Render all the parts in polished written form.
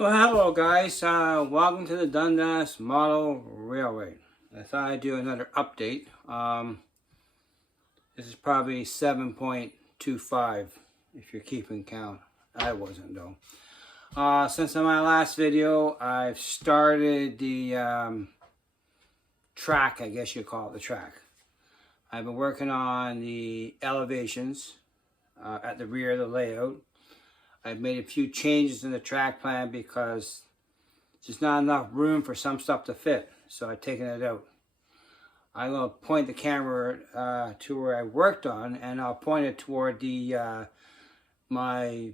Well, hello guys. Welcome to the Dundas Model Railway. I thought I'd do another update. This is probably 7.25 if you're keeping count. I wasn't though. Since my last video, I've started the track, I guess you call it the track. I've been working on the elevations at the rear of the layout. I've made a few changes in the track plan because there's not enough room for some stuff to fit, so I've taken it out. I'm going to point the camera to where I worked on, and I'll point it toward the my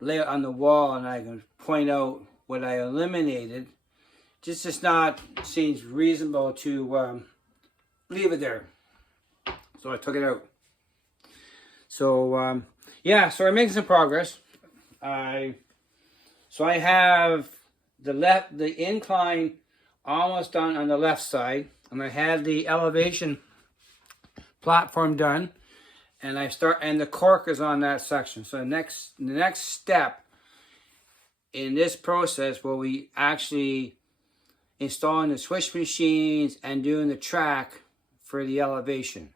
layout on the wall, and I can point out what I eliminated. Just not seems reasonable to leave it there, so I took it out. So yeah, so we're making some progress. So I have the incline almost done on the left side, and I had the elevation platform done, and the cork is on that section. So the next step in this process will be actually installing the switch machines and doing the track for the elevation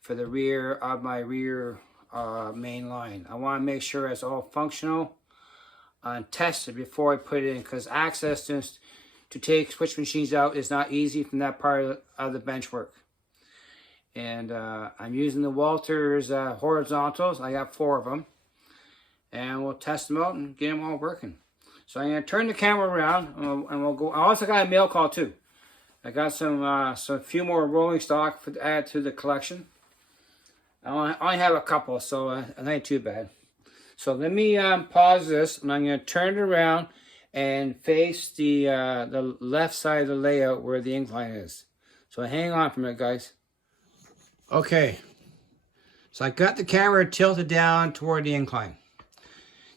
for the rear of my rear main line. I want to make sure it's all functional and tested before I put it in, because access to take switch machines out is not easy from that part of the bench work. And I'm using the Walters horizontals. I got 4 of them, and we'll test them out and get them all working. So I'm going to turn the camera around and we'll go. I also got a mail call too. I got some few more rolling stock to add to the collection. I only have a couple, so it ain't too bad. So let me pause this, and I'm going to turn it around and face the left side of the layout where the incline is. So hang on for a minute, guys. Okay. So I got the camera tilted down toward the incline.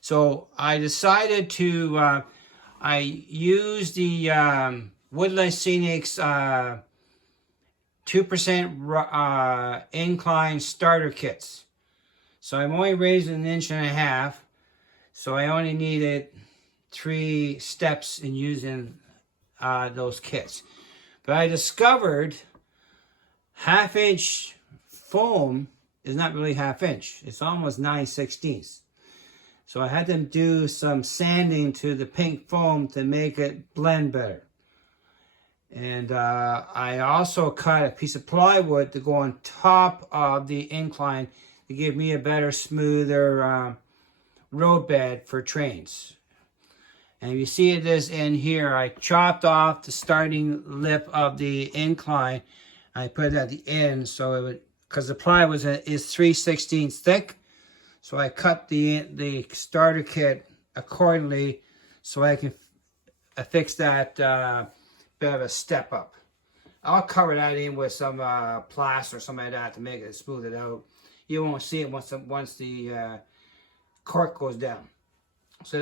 So I decided to, I used the Woodland Scenics 2% incline starter kits. So I'm only raising 1.5 inches. So I only needed 3 steps in using those kits. But I discovered 1/2 inch foam is not really 1/2 inch. It's almost 9/16. So I had them do some sanding to the pink foam to make it blend better. And I also cut a piece of plywood to go on top of the incline to give me a better, smoother roadbed for trains. And you see this in here, I chopped off the starting lip of the incline. I put it at the end, so it would, because the plywood is 3/16 thick. So I cut the starter kit accordingly so I can affix that bit of a step up. I'll cover that in with some plaster or something like that to make it smooth it out. You won't see it once the cork goes down. So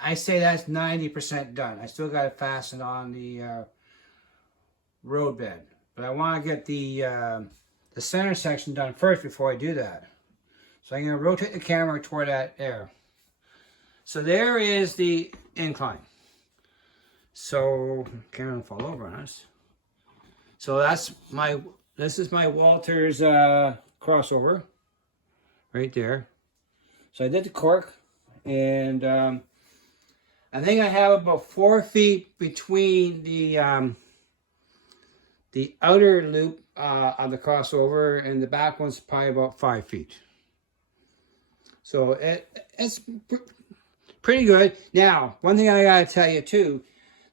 I say that's 90% done. I still got to fasten on the roadbed, but I want to get the center section done first before I do that. So I'm going to rotate the camera toward that there. So there is the incline. So camera will fall over on us. So this is my Walters crossover right there. So I did the cork, and I think I have about 4 feet between the outer loop of the crossover, and the back one's probably about 5 feet. So it's pretty good. Now, one thing I gotta tell you too,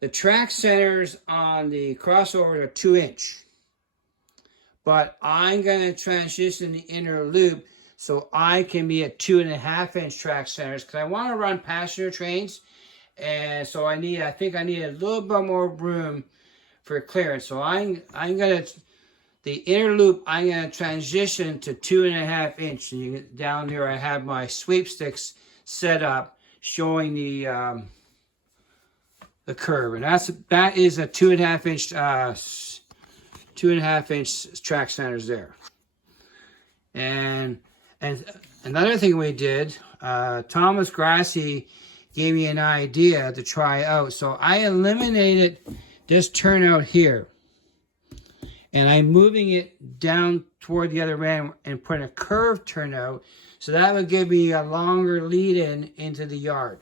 the track centers on the crossover are 2 inch. But I'm gonna transition the inner loop so I can be at 2.5 inch track centers, because I want to run passenger trains, and so I think I need a little bit more room for clearance. So I'm gonna, the inner loop, I'm gonna transition to 2.5 inch. And down there I have my sweepsticks set up showing the curve, and that is a 2.5 inch 2.5 inch track centers there. And another thing we did, Thomas Grassi gave me an idea to try out. So I eliminated this turnout here. And I'm moving it down toward the other end and putting a curved turnout. So that would give me a longer lead in into the yard.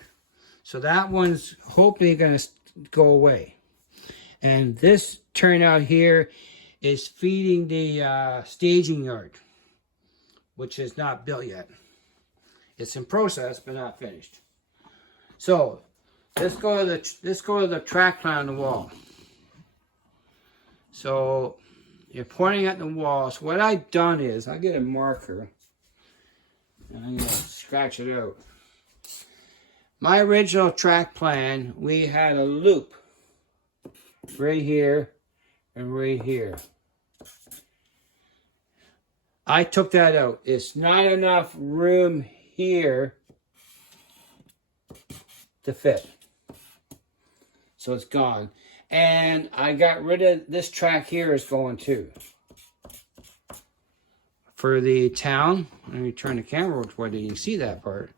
So that one's hopefully going to go away. And this turnout here is feeding the staging yard, which is not built yet. It's in process, but not finished. So let's go to the track plan on the wall. So you're pointing at the wall. So what I've done is I get a marker and I'm going to scratch it out. My original track plan, we had a loop right here and right here. I took that out. It's not enough room here to fit. So it's gone. And I got rid of this track here is going too. For the town, let me turn the camera toward you can see that part.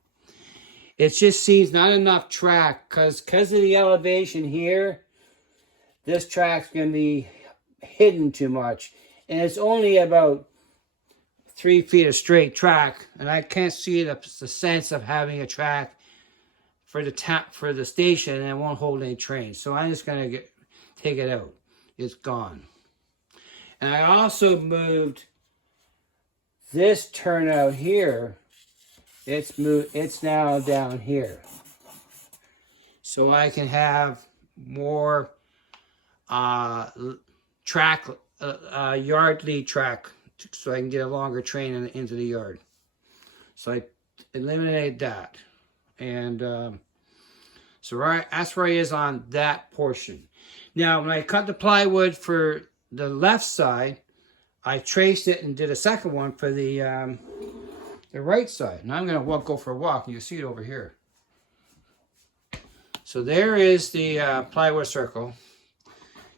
It just seems not enough track because of the elevation here, this track's going to be hidden too much. And it's only about 3 feet of straight track, and I can't see the sense of having a track for the station, and it won't hold any trains. So I'm just going to take it out. It's gone. And I also moved this turnout here. It's now down here, so I can have more yard lead track, so I can get a longer train into the yard. So I eliminated that, and so that's where he is on that portion. Now, when I cut the plywood for the left side, I traced it and did a second one for the right side. Now I'm going to go for a walk, and you'll see it over here. So there is the plywood circle.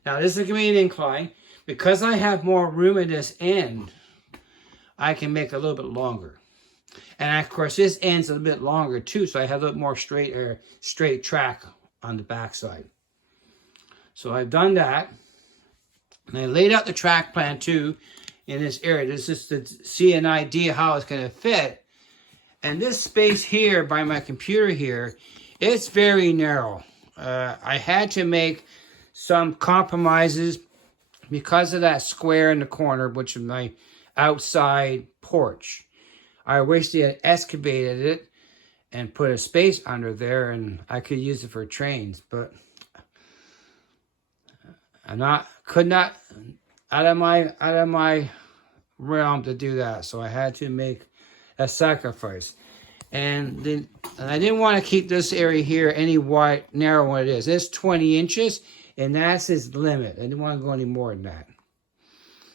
Now this is going to be an incline. Because I have more room at this end, I can make it a little bit longer. And of course this end's a little bit longer too, so I have a little more straight track on the back side. So I've done that. And I laid out the track plan too in this area. This is to see an idea how it's going to fit. And this space here by my computer here, it's very narrow. I had to make some compromises because of that square in the corner, which is my outside porch. I wish they had excavated it and put a space under there, and I could use it for trains, but could not out of my realm to do that. So I had to make a sacrifice, and I didn't want to keep this area here any narrow than it is. It's 20 inches. And that's his limit. I didn't want to go any more than that.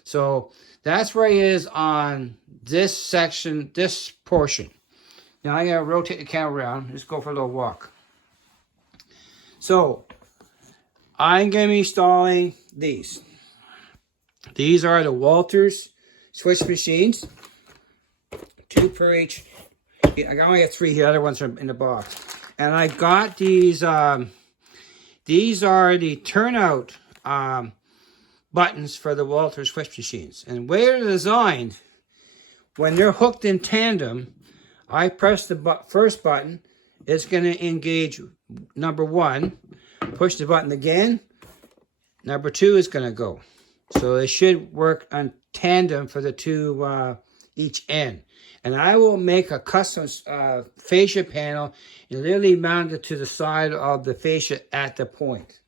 So that's where he is on this section, this portion. Now I'm going to rotate the camera around. Let's go for a little walk. So I'm going to be installing these. These are the Walters switch machines. 2 per each. I only have 3 here. The other ones are in the box. And I got these... These are the turnout buttons for the Walters switch machines. And the way they're designed, when they're hooked in tandem, I press the first button. It's going to engage number 1. Push the button again. Number 2 is going to go. So it should work on tandem for the 2 each end. And I will make a custom fascia panel and literally mount it to the side of the fascia at the point.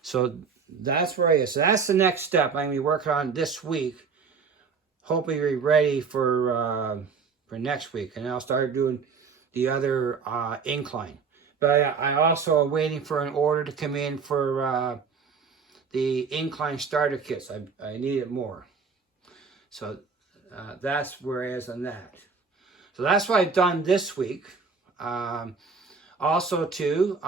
So that's where I is. So that's the next step I'm going to be working on this week. Hoping to be ready for next week. And I'll start doing the other incline. But I also am waiting for an order to come in for the incline starter kits. I need it more. So that's where it is on that. So that's what I've done this week. Also too,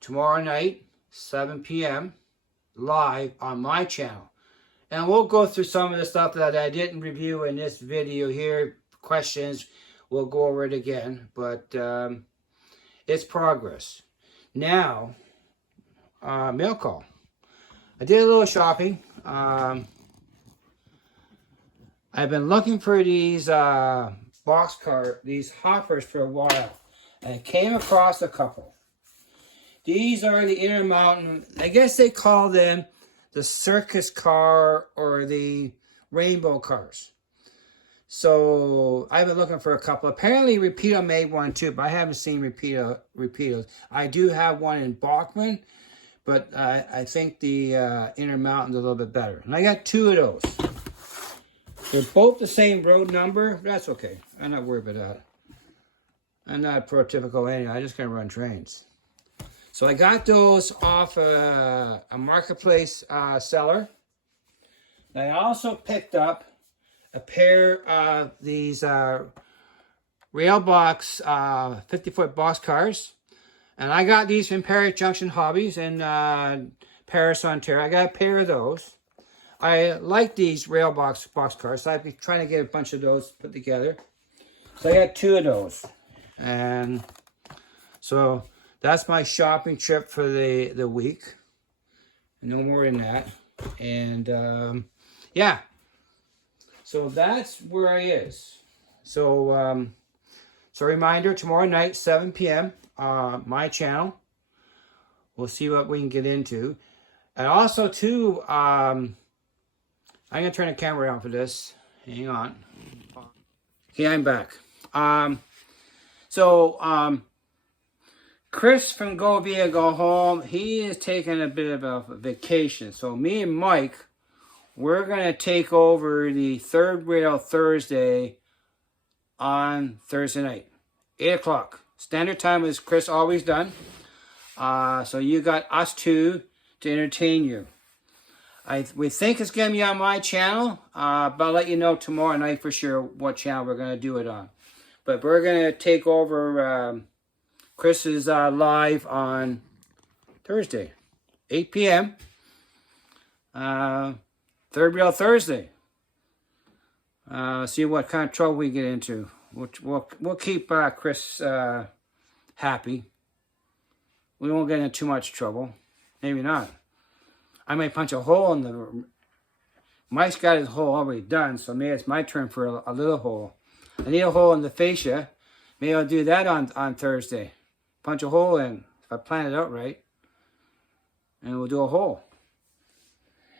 tomorrow night, 7 p.m. live on my channel. And we'll go through some of the stuff that I didn't review in this video here. Questions we'll go over it again. But it's progress. Now, mail call. I did a little shopping. I've been looking for these these hoppers for a while, and I came across a couple. These are the Intermountain, I guess they call them the circus car or the rainbow cars. So I've been looking for a couple. Apparently Repeato made one too, but I haven't seen Repeatos. I do have one in Bachman, but I think the Intermountain's a little bit better. And I got 2 of those. They're both the same road number. That's okay. I'm not worried about that. I'm not prototypical anyway. I just gonna run trains. So I got those off a marketplace seller. I also picked up a pair of these Railbox 50-foot box cars. And I got these from Paris Junction Hobbies in Paris, Ontario. I got a pair of those. I like these Railbox box cars, so I've been trying to get a bunch of those put together. So I got 2 of those. And so that's my shopping trip for the week. No more than that. And yeah. So that's where it is. So so reminder, tomorrow night, 7 p.m., my channel. We'll see what we can get into. And also too, I'm gonna turn the camera on for this. Hang on. Okay, I'm back. Chris from Go Via Go Home, he is taking a bit of a vacation. So me and Mike, we're going to take over the Third Rail Thursday on Thursday night. 8 o'clock. Standard time as Chris always done. So you got us two to entertain you. We think it's going to be on my channel, but I'll let you know tomorrow night for sure what channel we're going to do it on. But we're going to take over Chris's live on Thursday, 8 p.m. Third Rail Thursday. See what kind of trouble we get into. We'll keep Chris happy. We won't get into too much trouble. Maybe not. I may punch a hole in the... Mike's got his hole already done, so maybe it's my turn for a little hole. I need a hole in the fascia. Maybe I'll do that on Thursday. Punch a hole in, if I plan it out right. And we'll do a hole.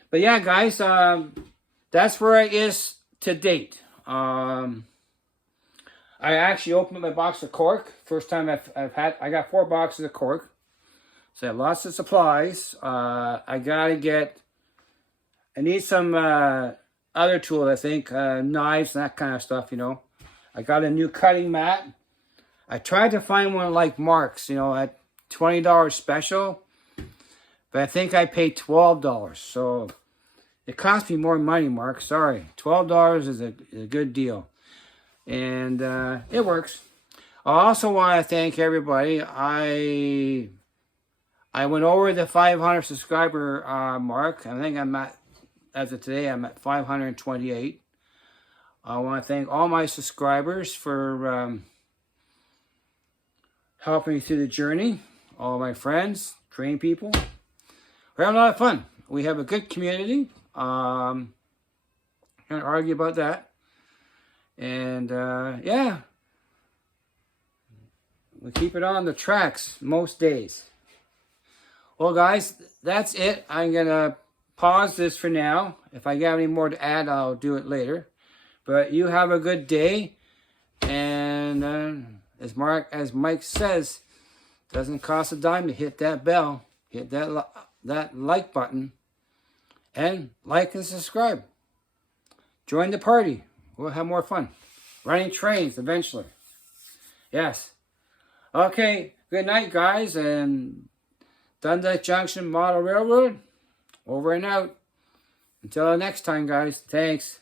But yeah, guys, that's where it is to date. I actually opened my box of cork. First time I got 4 boxes of cork. So I have lots of supplies. I need some other tools, I think, knives and that kind of stuff, you know. I got a new cutting mat. I tried to find one like Mark's, you know, at $20 special. But I think I paid $12. So it cost me more money, Mark. Sorry. $12 is a good deal. And it works. I also want to thank everybody. I went over the 500 subscriber mark. I think as of today, I'm at 528. I want to thank all my subscribers for helping me through the journey. All my friends, train people. We're having a lot of fun. We have a good community. Can't argue about that. And yeah, we keep it on the tracks most days. Well, guys, that's it. I'm going to pause this for now. If I got any more to add, I'll do it later. But you have a good day. And as Mike says, doesn't cost a dime to hit that bell. Hit that like button. And like and subscribe. Join the party. We'll have more fun. Running trains eventually. Yes. Okay. Good night, guys. And Dundas Junction Model Railroad, over and out. Until next time, guys. Thanks.